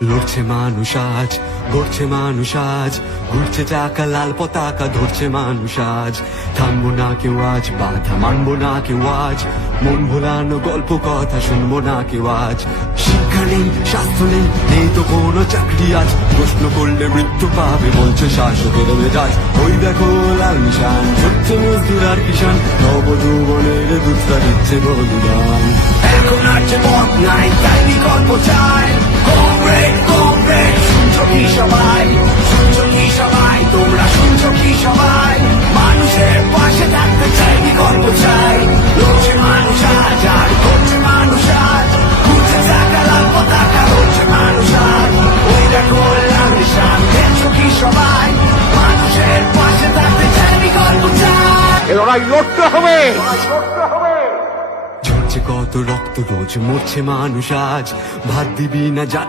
লড়ছে মানুষ আজ, গড়ছে মানুষ আজ, ঘুরছে চাকা, লাল পতাকা ধরছে মানুষ আজ। থামবো না কেউ আজ, বাধা মানবো না কেউ আজ, মন ভোলানো গল্প কথা শুনবো না কেউ আজ। শিক্ষা নেই, স্বাস্থ্য নেই, নেই তো কোনো চাকরি আজ, প্রশ্ন করলে মৃত্যু পাবে বলছে শাসকের মেজাজ। ওই দেখো লাল নিশান, হচ্ছে মজদুর আর কিষান, নবযৌবনের দুধটা দিচ্ছে বলিদান। এখন আর যে পথ নাই, তাই বিকল্প চাই। শুনছো কি সবাই, শুনছো কি সবাই, তোমরা শুনছো কি সবাই? মানুষের পাশে থাকতে চাই, বিকল্প চাই। লড়ছে মানুষ আজ, আর করছে মানুষ আজ, ঘুরছে চাকা, লাল পতাকা হচ্ছে মানুষ আজ। ওই দেখো লাল নিশান, দেখছো কি সবাই? মানুষের পাশে থাকতে চাই, বিকল্প চাই। এ লড়াই লড়তে হবে। ঝরছে কত রক্ত রোজ, মরছে মানুষ আজ, ভাত দিবি না যা